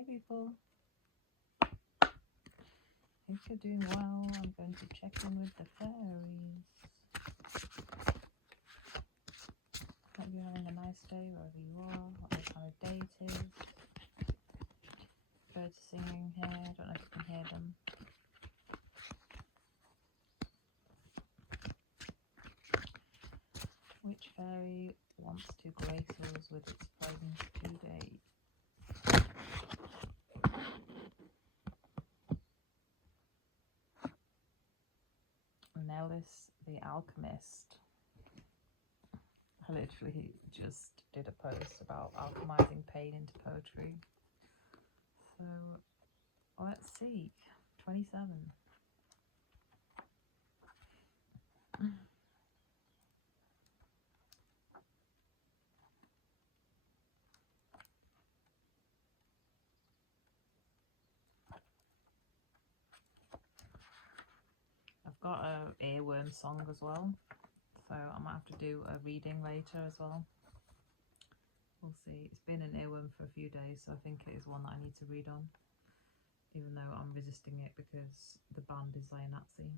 Hey people, hope you're doing well. I'm going to check in with the fairies. Hope you're having a nice day wherever you are, what kind of day it is. Birds singing here, I don't know if you can hear them. Which fairy wants to grace us with its presence today? Nellis the Alchemist. I literally just did a post about alchemizing pain into poetry. So let's see. 27. I've got a earworm song as well, so I might have to do a reading later as well. We'll see. It's been an earworm for a few days, so I think it is one that I need to read on, even though I'm resisting it because the band is Nazi.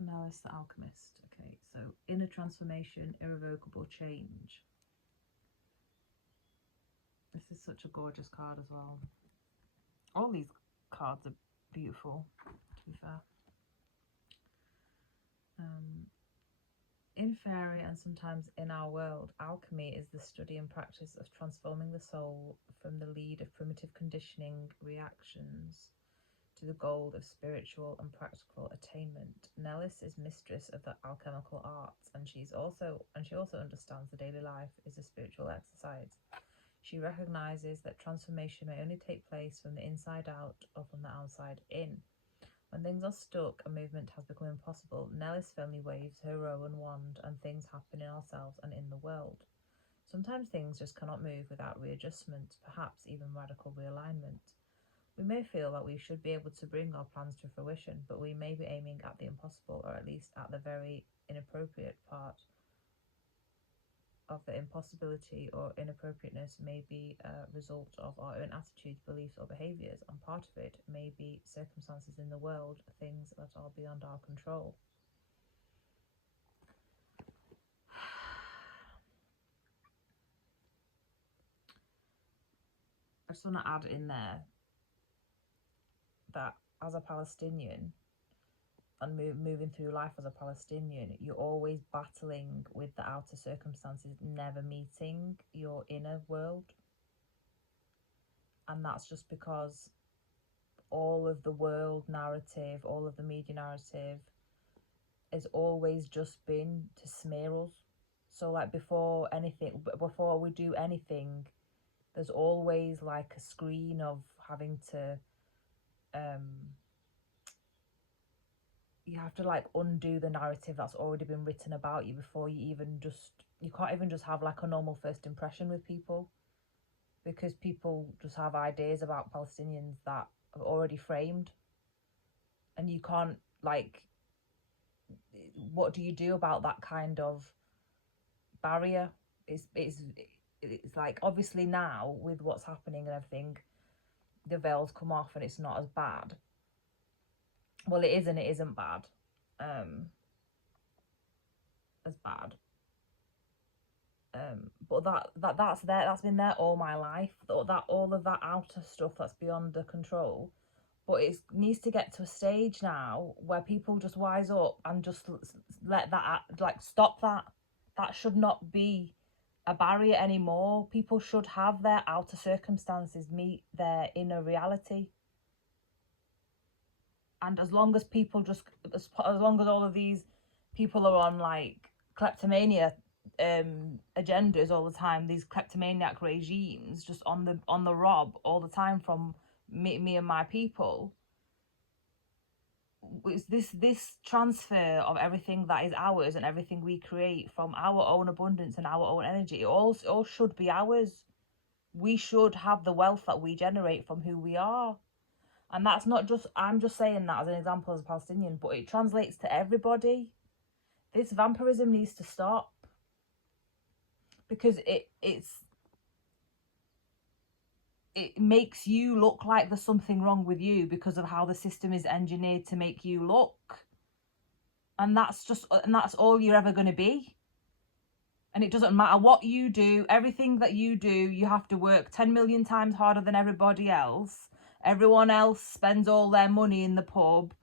Nellis the Alchemist. Okay, so inner transformation, irrevocable change. This is such a gorgeous card as well. All these cards are beautiful, to be fair. In faerie and sometimes in our world, alchemy is the study and practice of transforming the soul from the lead of primitive conditioning reactions to the goal of spiritual and practical attainment. Nellis is mistress of the alchemical arts, and she also understands the daily life is a spiritual exercise. She recognizes that transformation may only take place from the inside out or from the outside in. When things are stuck and movement has become impossible, Nellis firmly waves her rowan wand and things happen in ourselves and in the world. Sometimes things just cannot move without readjustment, perhaps even radical realignment. We may feel that we should be able to bring our plans to fruition, but we may be aiming at the impossible, or at least at the very inappropriate part of the impossibility or inappropriateness may be a result of our own attitudes, beliefs or behaviours, and part of it may be circumstances in the world, things that are beyond our control. I just want to add in there that as a Palestinian and moving through life as a Palestinian, you're always battling with the outer circumstances never meeting your inner world. And that's just because all of the world narrative, all of the media narrative has always just been to smear us. So like before we do anything, there's always like a screen of having to you have to like undo the narrative that's already been written about you before you can't even just have like a normal first impression with people, because people just have ideas about Palestinians that are already framed, and you can't, like, what do you do about that kind of barrier? It's like, obviously now with what's happening and everything, the veils come off and it's not as bad. Well, it is and it isn't bad. As bad. But that's been there all my life. That all of that outer stuff that's beyond the control. But it needs to get to a stage now where people just wise up and just let that, like, stop that. That should not be a barrier anymore. People should have their outer circumstances meet their inner reality. And as long as all of these people are on like kleptomania agendas all the time, these kleptomaniac regimes just on the rob all the time from me and my people, this transfer of everything that is ours and everything we create from our own abundance and our own energy, it all should be ours. We should have the wealth that we generate from who we are. And that's not just, I'm just saying that as an example as a Palestinian, but it translates to everybody. This vampirism needs to stop. because it makes you look like there's something wrong with you because of how the system is engineered to make you look. And that's all you're ever going to be. And it doesn't matter what you do, everything that you do, you have to work 10 million times harder than everybody else. Everyone else spends all their money in the pub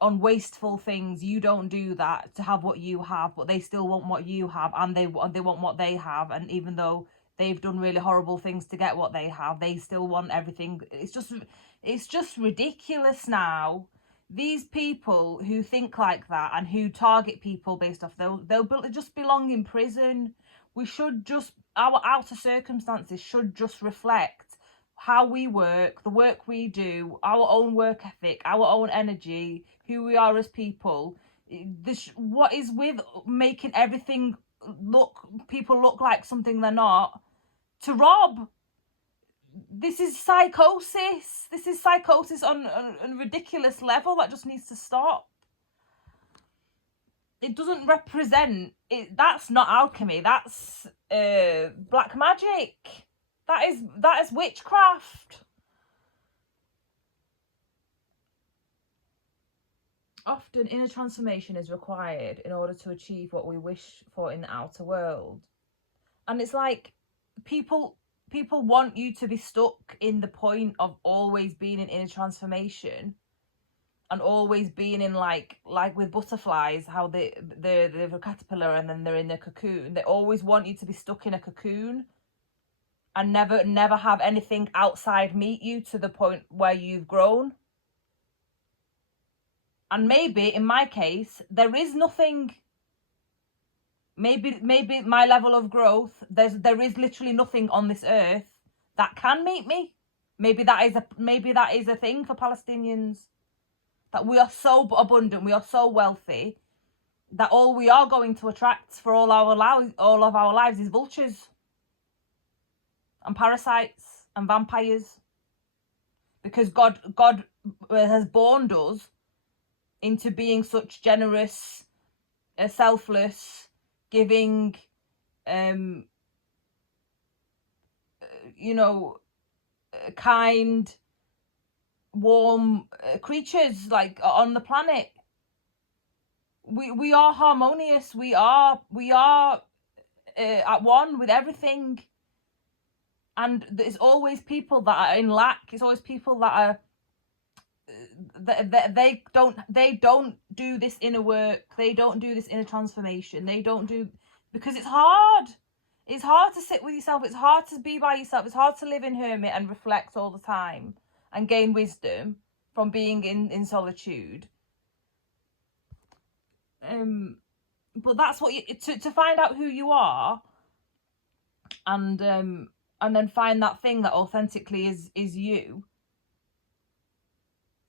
on wasteful things. You don't do that to have what you have, but they still want what you have, and they want what they have. And even though they've done really horrible things to get what they have, they still want everything. It's just ridiculous now. These people who think like that and who target people based off, they'll just belong in prison. We should just, our outer circumstances should just reflect how we work, the work we do, our own work ethic, our own energy, who we are as people. What is with making everything people look like something they're not, to rob? This is psychosis. This is psychosis on a ridiculous level that just needs to stop. It doesn't represent it. That's not alchemy. That's black magic. That is witchcraft. Often inner transformation is required in order to achieve what we wish for in the outer world. And it's like people want you to be stuck in the point of always being in inner transformation and always being in like with butterflies, how they're a caterpillar and then they're in a cocoon. They always want you to be stuck in a cocoon and never have anything outside meet you to the point where you've grown. And maybe in my case there is nothing. Maybe my level of growth, there is literally nothing on this earth that can meet me. Maybe that is a thing for Palestinians, that we are so abundant, we are so wealthy, that all we are going to attract for all of our lives is vultures and parasites and vampires, because God has born us into being such generous, selfless, giving, kind, warm creatures like on the planet. We are harmonious. We are at one with everything. And there's always people that are in lack. It's always people that are they don't do this inner work. They don't do this inner transformation. They don't do, because it's hard. It's hard to sit with yourself. It's hard to be by yourself. It's hard to live in hermit and reflect all the time and gain wisdom from being in solitude. But that's what to find out who you are, and then find that thing that authentically is you,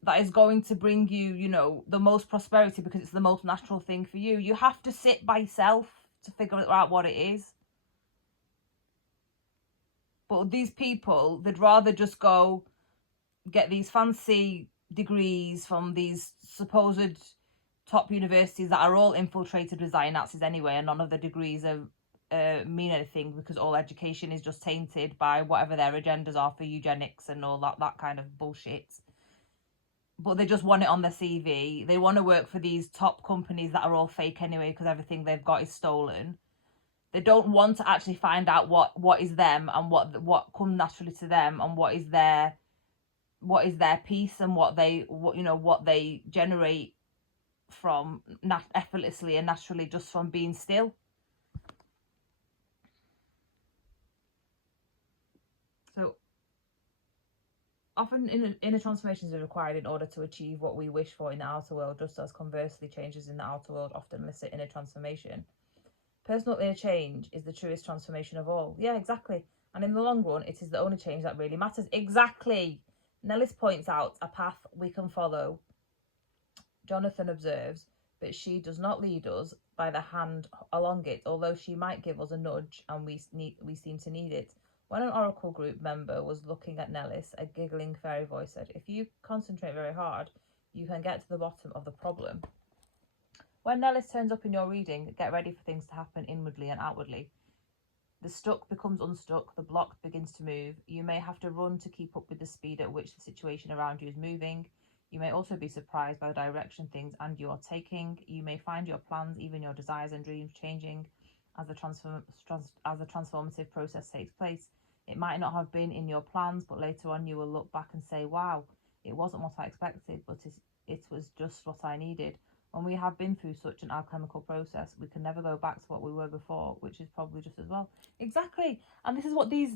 that is going to bring you, the most prosperity, because it's the most natural thing for you. You have to sit by yourself to figure out what it is. But these people, they'd rather just go get these fancy degrees from these supposed top universities that are all infiltrated with Zion Nazis anyway, and none of the degrees mean anything, because all education is just tainted by whatever their agendas are for eugenics and all that kind of bullshit. But they just want it on their CV. They want to work for these top companies that are all fake anyway, because everything they've got is stolen. They don't want to actually find out what is them, and what comes naturally to them, and what is their peace, and what they generate from effortlessly and naturally just from being still. So often inner transformations are required in order to achieve what we wish for in the outer world, just as conversely changes in the outer world often elicit inner transformation. Personal inner change is the truest transformation of all. Yeah, exactly. And in the long run, it is the only change that really matters. Exactly. Nellis points out a path we can follow. Jonathan observes, but she does not lead us by the hand along it, although she might give us a nudge, and we seem to need it. When an Oracle group member was looking at Nellis, a giggling fairy voice said, "If you concentrate very hard, you can get to the bottom of the problem." When Nellis turns up in your reading, get ready for things to happen inwardly and outwardly. The stuck becomes unstuck, the blocked begins to move. You may have to run to keep up with the speed at which the situation around you is moving. You may also be surprised by the direction things and you are taking. You may find your plans, even your desires and dreams, changing as the transformative process takes place. It might not have been in your plans, but later on you will look back and say, wow, it wasn't what I expected, but it was just what I needed. When we have been through such an alchemical process, we can never go back to what we were before, which is probably just as well. Exactly. And this is what these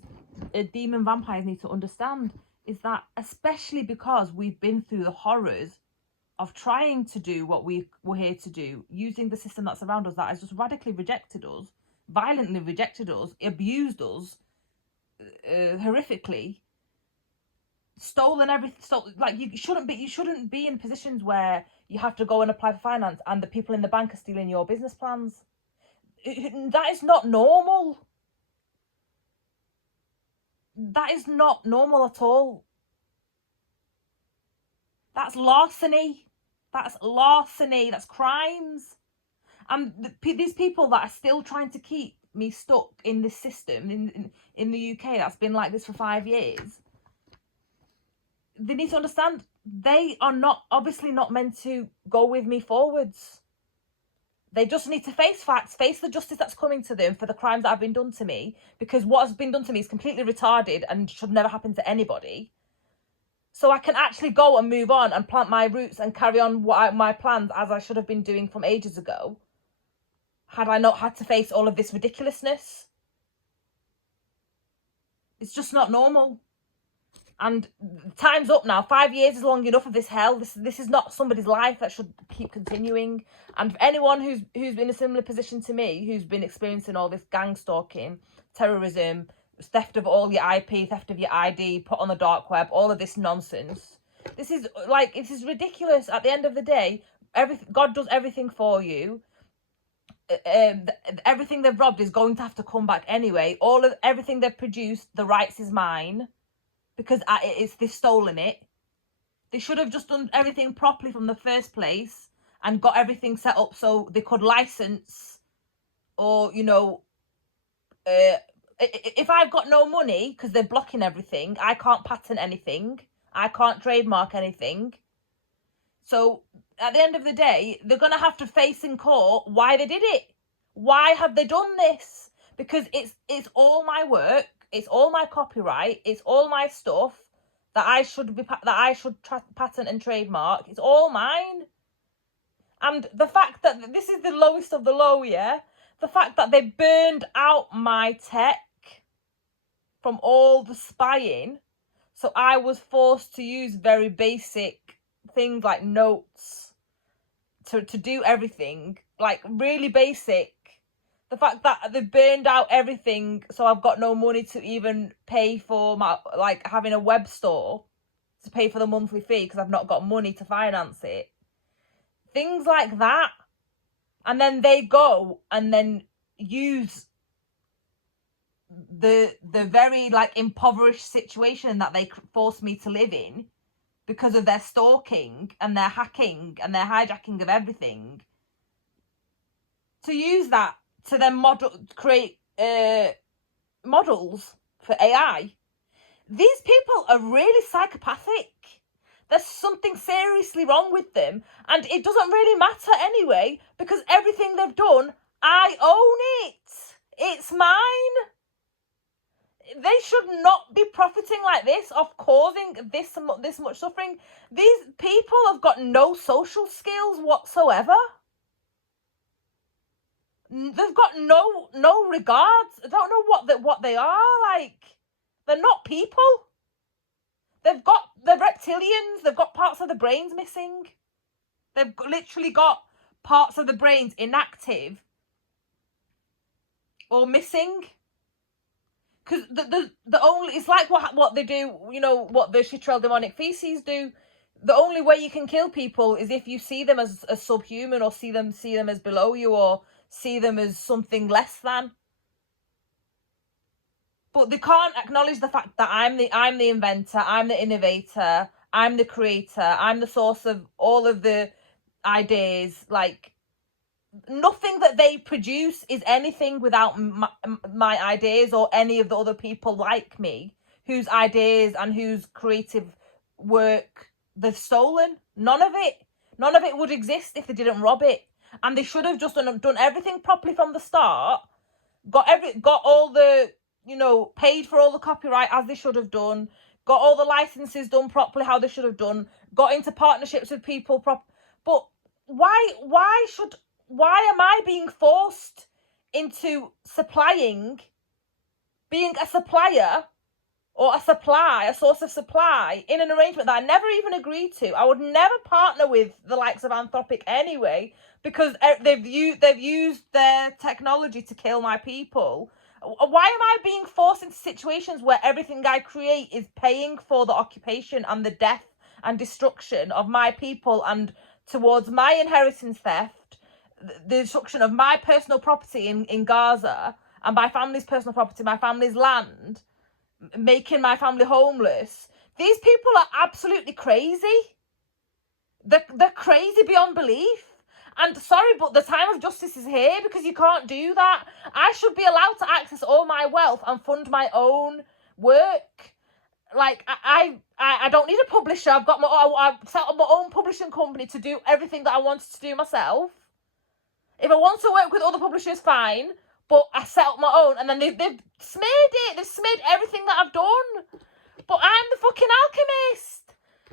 demon vampires need to understand, is that especially because we've been through the horrors of trying to do what we were here to do, using the system that's around us that has just radically rejected us, violently rejected us, abused us, horrifically, stolen everything. Like, you shouldn't be in positions where you have to go and apply for finance and the people in the bank are stealing your business plans. That is not normal. That is not normal at all. That's larceny. That's crimes. And these people that are still trying to keep me stuck in this system in the UK that's been like this for 5 years, they need to understand they are obviously not meant to go with me forwards. They just need to face facts, face the justice that's coming to them for the crimes that have been done to me, because what has been done to me is completely retarded and should never happen to anybody. So I can actually go and move on and plant my roots and carry on my plans as I should have been doing from ages ago, had I not had to face all of this ridiculousness. It's just not normal. And time's up now. 5 years is long enough of this hell. This is not somebody's life that should keep continuing. And for anyone who's in a similar position to me, who's been experiencing all this gang stalking, terrorism, theft of all your IP, theft of your ID, put on the dark web, all of this nonsense. This is ridiculous. At the end of the day, God does everything for you. Everything they've robbed is going to have to come back anyway. Everything they've produced, the rights is mine, because they've stolen it. They should have just done everything properly from the first place and got everything set up so they could license, or if I've got no money because they're blocking everything, I can't patent anything, I can't trademark anything. So at the end of the day, they're going to have to face in court why they did it. Why have they done this? Because it's all my work, it's all my copyright, it's all my stuff that I should patent and trademark. It's all mine. And the fact that this is the lowest of the low, yeah, the fact that they burned out my tech from all the spying, so I was forced to use very basic things like notes to do everything, like really basic. The fact that they burned out everything, so I've got no money to even pay for my, like, having a web store, to pay for the monthly fee because I've not got money to finance it. Things like that. And then they go and then use the very, like, impoverished situation that they forced me to live in because of their stalking and their hacking and their hijacking of everything, to use that to then create models for AI. These people are really psychopathic. There's something seriously wrong with them, and it doesn't really matter anyway, because everything they've done, I own it. It's mine. They should not be profiting like this off causing this much suffering. These people have got no social skills whatsoever. They've got no regards. I don't know what they are like. They're not people. They're reptilians. They've got parts of the brains missing. They've literally got parts of the brains inactive or missing. Because the only, it's like what they do, what the Chitrell demonic feces do. The only way you can kill people is if you see them as subhuman, or see them as below you, or see them as something less than. But they can't acknowledge the fact that I'm the inventor, I'm the innovator, I'm the creator, I'm the source of all of the ideas. Like, nothing that they produce is anything without my ideas or any of the other people like me whose ideas and whose creative work they've stolen. None of it would exist if they didn't rob it. And they should have just done everything properly from the start, got all the, paid for all the copyright as they should have done, got all the licenses done properly how they should have done, got into partnerships with people but why am I being forced into being a supplier or a source of supply in an arrangement that I never even agreed to? I would never partner with the likes of Anthropic anyway, because they've used their technology to kill my people. Why am I being forced into situations where everything I create is paying for the occupation and the death and destruction of my people, and towards my inheritance theft, the destruction of my personal property in Gaza, and my family's personal property, my family's land, making my family homeless? These people are absolutely crazy. They're crazy beyond belief. And sorry, but the time of justice is here, because you can't do that. I should be allowed to access all my wealth and fund my own work. Like, I don't need a publisher. I've set up my own publishing company to do everything that I wanted to do myself. If I want to work with other publishers, fine. But I set up my own, and then they've smeared it. They've smeared everything that I've done. But I'm the fucking alchemist.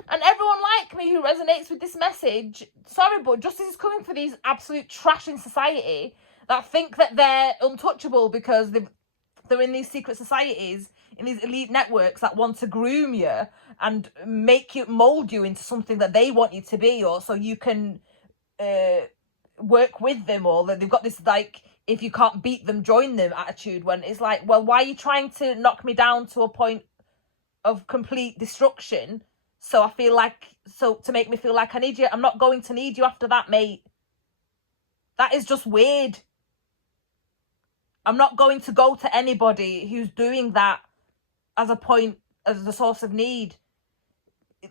And everyone like me who resonates with this message, sorry, but justice is coming for these absolute trash in society that think that they're untouchable because they're in these secret societies, in these elite networks that want to groom you and mold you into something that they want you to be, or so you can work with them, or that they've got this, like, if you can't beat them, join them attitude, when it's like, well, why are you trying to knock me down to a point of complete destruction to make me feel like I need you? I'm not going to need you after that, mate. That is just weird. I'm not going to go to anybody who's doing that as a source of need.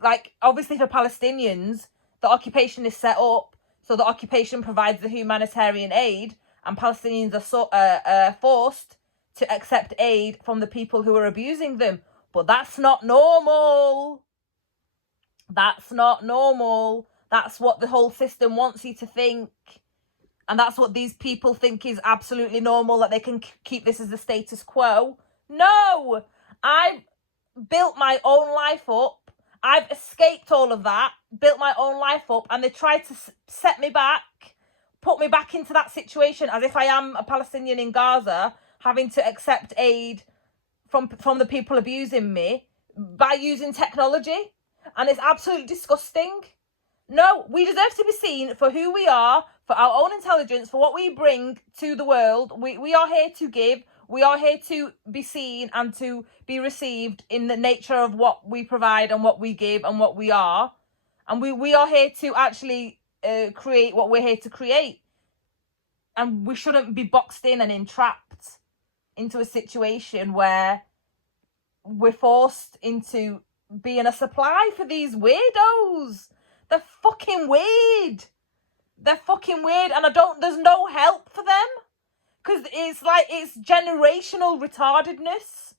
Like, obviously for Palestinians, the occupation is set up so the occupation provides the humanitarian aid, and Palestinians are forced to accept aid from the people who are abusing them. But that's not normal. That's not normal. That's what the whole system wants you to think. And that's what these people think is absolutely normal, that they can keep this as the status quo. No! I've built my own life up. I've escaped all of that, built my own life up, and they tried to set me back, put me back into that situation as if I am a Palestinian in Gaza, having to accept aid from the people abusing me by using technology. And it's absolutely disgusting. No, we deserve to be seen for who we are, for our own intelligence, for what we bring to the world. We are here to give. We are here to be seen and to be received in the nature of what we provide and what we give and what we are. And we are here to actually create what we're here to create. And we shouldn't be boxed in and entrapped into a situation where we're forced into being a supply for these weirdos. They're fucking weird. They're fucking weird, and there's no help for them, because it's generational retardedness.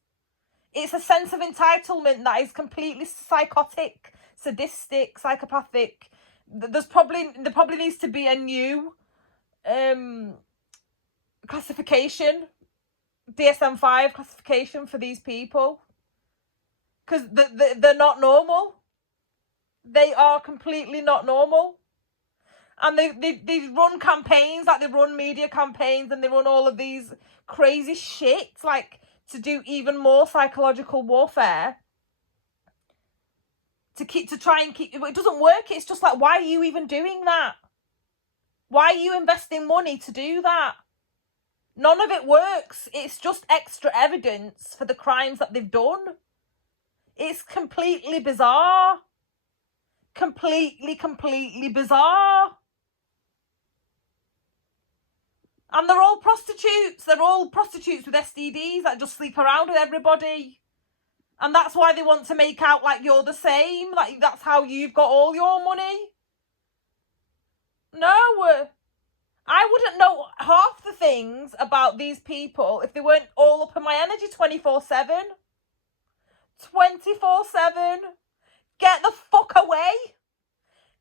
It's a sense of entitlement that is completely psychotic, sadistic, psychopathic. There probably needs to be a new classification, DSM-5 classification for these people. Because they're not normal. They are completely not normal. And they run campaigns, like they run media campaigns, and they run all of these crazy shit, like, to do even more psychological warfare. To try and keep... It doesn't work. It's just like, why are you even doing that? Why are you investing money to do that? None of it works. It's just extra evidence for the crimes that they've done. It's completely bizarre. Completely bizarre. And they're all prostitutes. They're all prostitutes with STDs that just sleep around with everybody. And that's why they want to make out like you're the same. Like, that's how you've got all your money. No. I wouldn't know half the things about these people if they weren't all up in my energy 24/7. 24/7. Get the fuck away.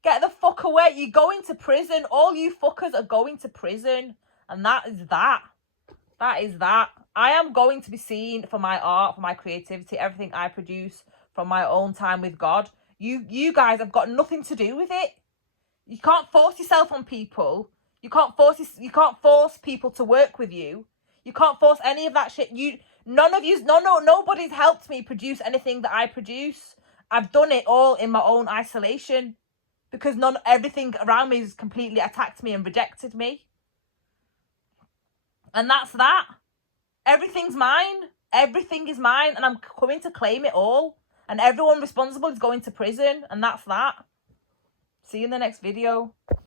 Get the fuck away. You're going to prison. All you fuckers are going to prison. And that is that. That is that. I am going to be seen for my art, for my creativity, everything I produce from my own time with God. You guys have got nothing to do with it. You can't force yourself on people. You can't force people to work with you. You can't force any of that shit. Nobody's helped me produce anything that I produce. I've done it all in my own isolation because everything around me has completely attacked me and rejected me. And that's that. Everything's mine. Everything is mine, and I'm coming to claim it all. And everyone responsible is going to prison, and that's that. See you in the next video.